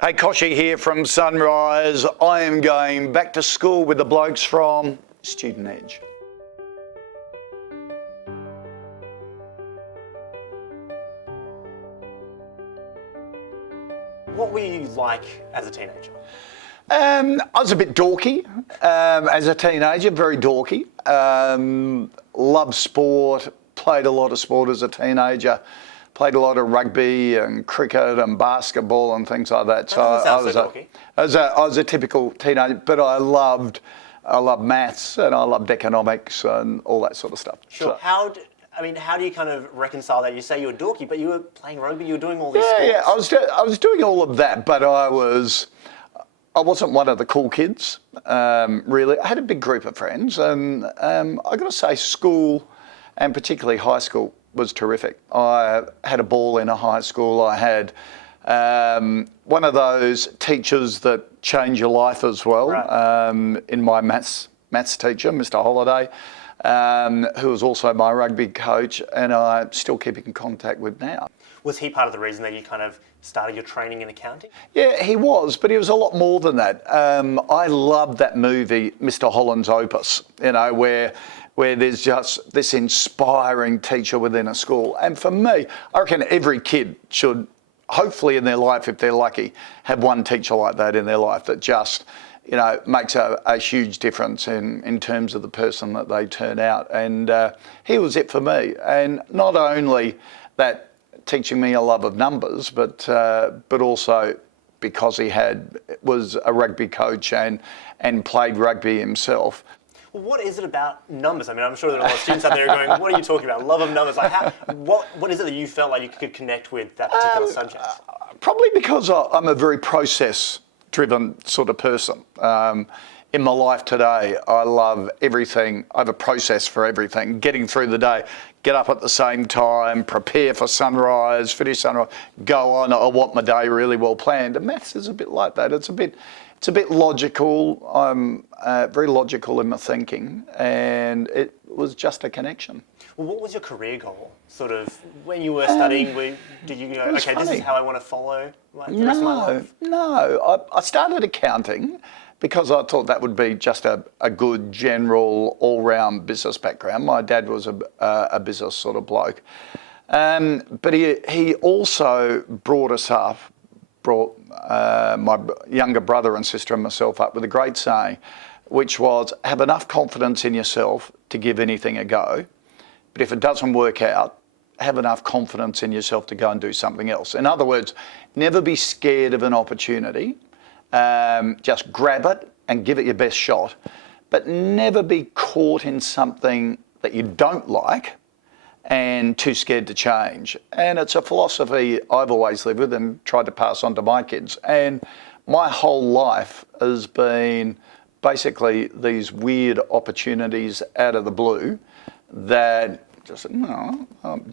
Hey, Koshi here from Sunrise. I am going back to school with the blokes from Student Edge. What were you like as a teenager? I was a bit dorky as a teenager, very dorky. Loved sport, played a lot of sport as a teenager. Played a lot of rugby and cricket and basketball and things like that. So I was a typical teenager, but I loved maths and I loved economics and all that sort of stuff. Sure. So, How do you kind of reconcile that? You say you were dorky, but you were playing rugby. You were doing all these sports. Yeah, I was doing all of that, but I wasn't one of the cool kids. Really, I had a big group of friends, and I got to say, school and particularly high school was terrific. I had a ball in a high school. I had one of those teachers that change your life as well. Right. In my maths teacher, Mr. Holiday, who was also my rugby coach, and I still keep in contact with now. Was he part of the reason that you kind of started your training in accounting? Yeah, he was, but he was a lot more than that. I loved that movie, Mr. Holland's Opus, where there's just this inspiring teacher within a school. And for me, I reckon every kid should, hopefully in their life, if they're lucky, have one teacher like that in their life that just, makes a huge difference in terms of the person that they turn out. And he was it for me. And not only that, teaching me a love of numbers, but also because he was a rugby coach and played rugby himself. Well, what is it about numbers? I mean, I'm sure there are a lot of students out there going, what are you talking about? Love of numbers. Like, what is it that you felt like you could connect with that particular subject? Probably because I'm a very process-driven sort of person. In my life today, I love everything. I have a process for everything. Getting through the day, get up at the same time, prepare for sunrise, finish sunrise, go on. I want my day really well planned. And maths is a bit like that. It's a bit logical. I'm very logical in my thinking, and it was just a connection. Well, what was your career goal? Sort of when you were studying, did you go, okay, funny. this is how I want to follow the rest of my life? No. I started accounting because I thought that would be just a good general all-round business background. My dad was a business sort of bloke. But he also brought my younger brother and sister and myself up with a great saying, which was, have enough confidence in yourself to give anything a go. But if it doesn't work out, have enough confidence in yourself to go and do something else. In other words, never be scared of an opportunity. Just grab it and give it your best shot, but never be caught in something that you don't like and too scared to change. And it's a philosophy I've always lived with and tried to pass on to my kids. And my whole life has been basically these weird opportunities out of the blue that just,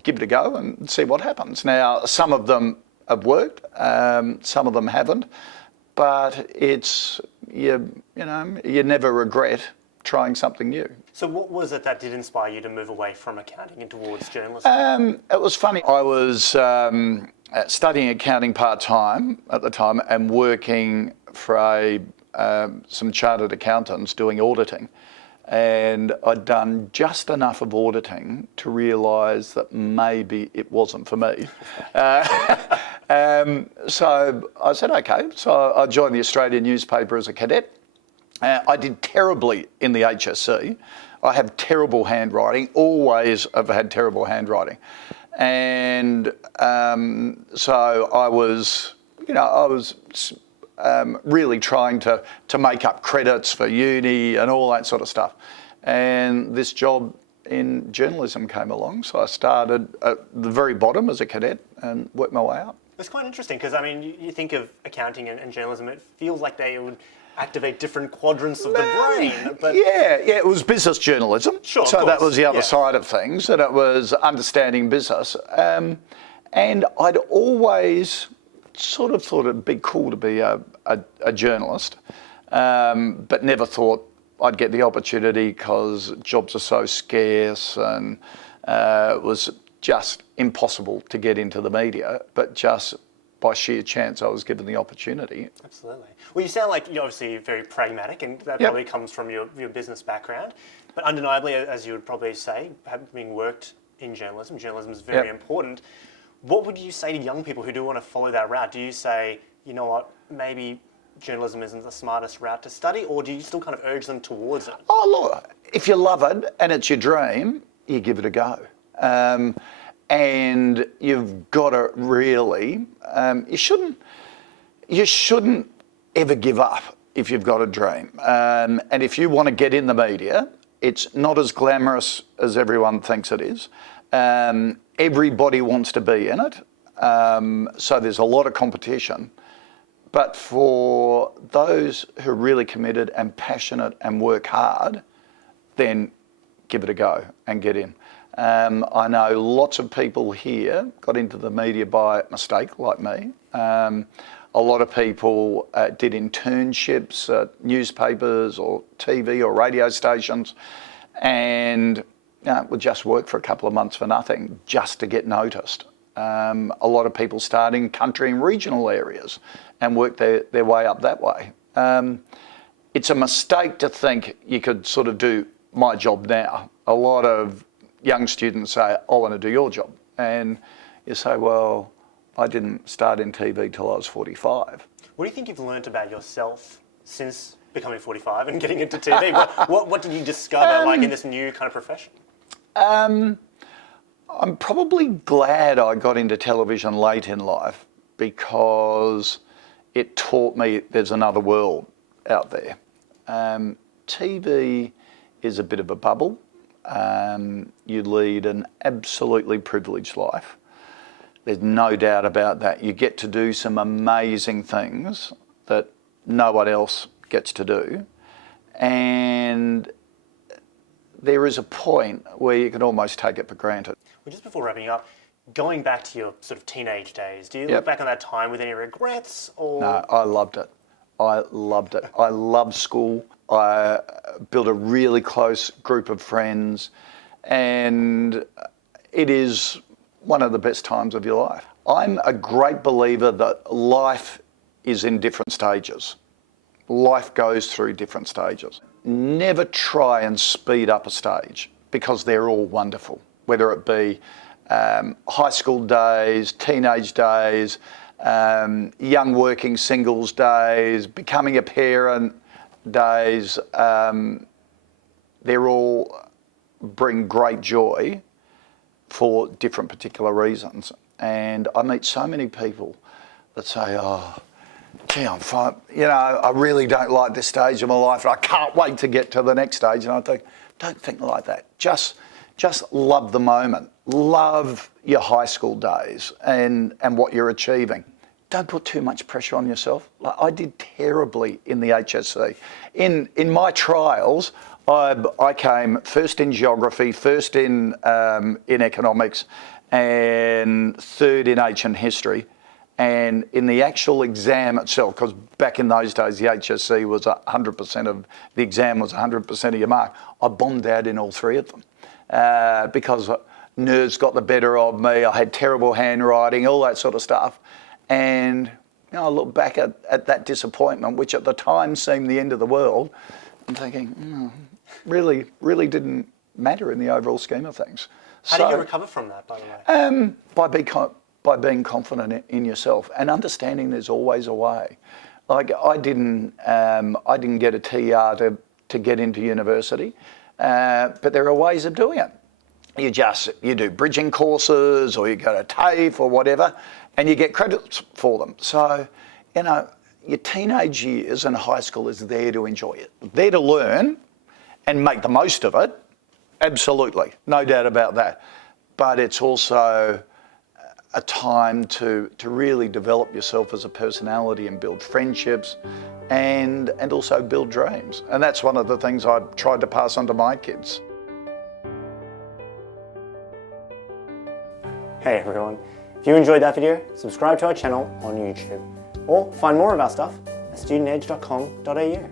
give it a go and see what happens. Now, some of them have worked, some of them haven't. But it's, you never regret trying something new. So what was it that did inspire you to move away from accounting and towards journalism? It was funny. I was studying accounting part-time at the time and working for some chartered accountants doing auditing. And I'd done just enough of auditing to realise that maybe it wasn't for me. So I said, okay. So I joined the Australian newspaper as a cadet. I did terribly in the HSC. I have terrible handwriting, always have had terrible handwriting. And so I was really trying to make up credits for uni and all that sort of stuff. And this job in journalism came along, so I started at the very bottom as a cadet and worked my way up. It's quite interesting because, I mean, you think of accounting and journalism, it feels like they would activate different quadrants of the brain. But Yeah, it was business journalism. Sure, so that was the other yeah. side of things, and it was understanding business. And I'd always sort of thought it'd be cool to be a journalist, but never thought I'd get the opportunity because jobs are so scarce and it was just impossible to get into the media. But just by sheer chance I was given the opportunity. Absolutely. Well, you sound like you're obviously very pragmatic, and that Yep. probably comes from your business background. But undeniably, as you would probably say, having worked in journalism, journalism is very Yep. important. What would you say to young people who do want to follow that route? Do you say, you know what, maybe journalism isn't the smartest route to study, or do you still kind of urge them towards it? Oh, look, if you love it and it's your dream, you give it a go. And you've got to really, you shouldn't ever give up if you've got a dream. And if you want to get in the media, it's not as glamorous as everyone thinks it is. Everybody wants to be in it. So there's a lot of competition. But for those who are really committed and passionate and work hard, then give it a go and get in. I know lots of people here got into the media by mistake, like me. A lot of people did internships at newspapers or TV or radio stations, and would just work for a couple of months for nothing, just to get noticed. A lot of people start in country and regional areas and work their way up that way. It's a mistake to think you could sort of do my job now. A lot of young students say, I want to do your job. And you say, well, I didn't start in TV till I was 45. What do you think you've learnt about yourself since becoming 45 and getting into TV? What did you discover like in this new kind of profession? I'm probably glad I got into television late in life because it taught me there's another world out there. TV is a bit of a bubble. You lead an absolutely privileged life. There's no doubt about that. You get to do some amazing things that no one else gets to do. And there is a point where you can almost take it for granted. Well, just before wrapping up, going back to your sort of teenage days, do you Yep. look back on that time with any regrets? Or No, I loved it. I loved it. I loved school. I built a really close group of friends, and it is one of the best times of your life. I'm a great believer that life is in different stages. Life goes through different stages. Never try and speed up a stage because they're all wonderful, whether it be high school days, teenage days, young working singles days, becoming a parent days. They're all bring great joy for different particular reasons. And I meet so many people that say, oh, gee, I'm fine. You know, I really don't like this stage of my life and I can't wait to get to the next stage. And I think, don't think like that. Just love the moment. Love your high school days and what you're achieving. Don't put too much pressure on yourself. Like I did terribly in the HSC. In my trials, I came first in geography, first in economics, and third in ancient history. And in the actual exam itself, because back in those days, the HSC was 100% of, the exam was 100% of your mark, I bombed out in all three of them because nerves got the better of me. I had terrible handwriting, all that sort of stuff. And you know, I look back at that disappointment, which at the time seemed the end of the world. I'm thinking, really didn't matter in the overall scheme of things. How did you recover from that, by the way? By being confident in yourself and understanding there's always a way. Like I didn't get a TR to get into university, but there are ways of doing it. You do bridging courses or you go to TAFE or whatever, and you get credits for them. So, you know, your teenage years and high school is there to enjoy it, there to learn and make the most of it. Absolutely, no doubt about that. But it's also a time to really develop yourself as a personality and build friendships and also build dreams. And that's one of the things I've tried to pass on to my kids. Hey everyone, if you enjoyed that video, subscribe to our channel on YouTube or find more of our stuff at studentedge.com.au.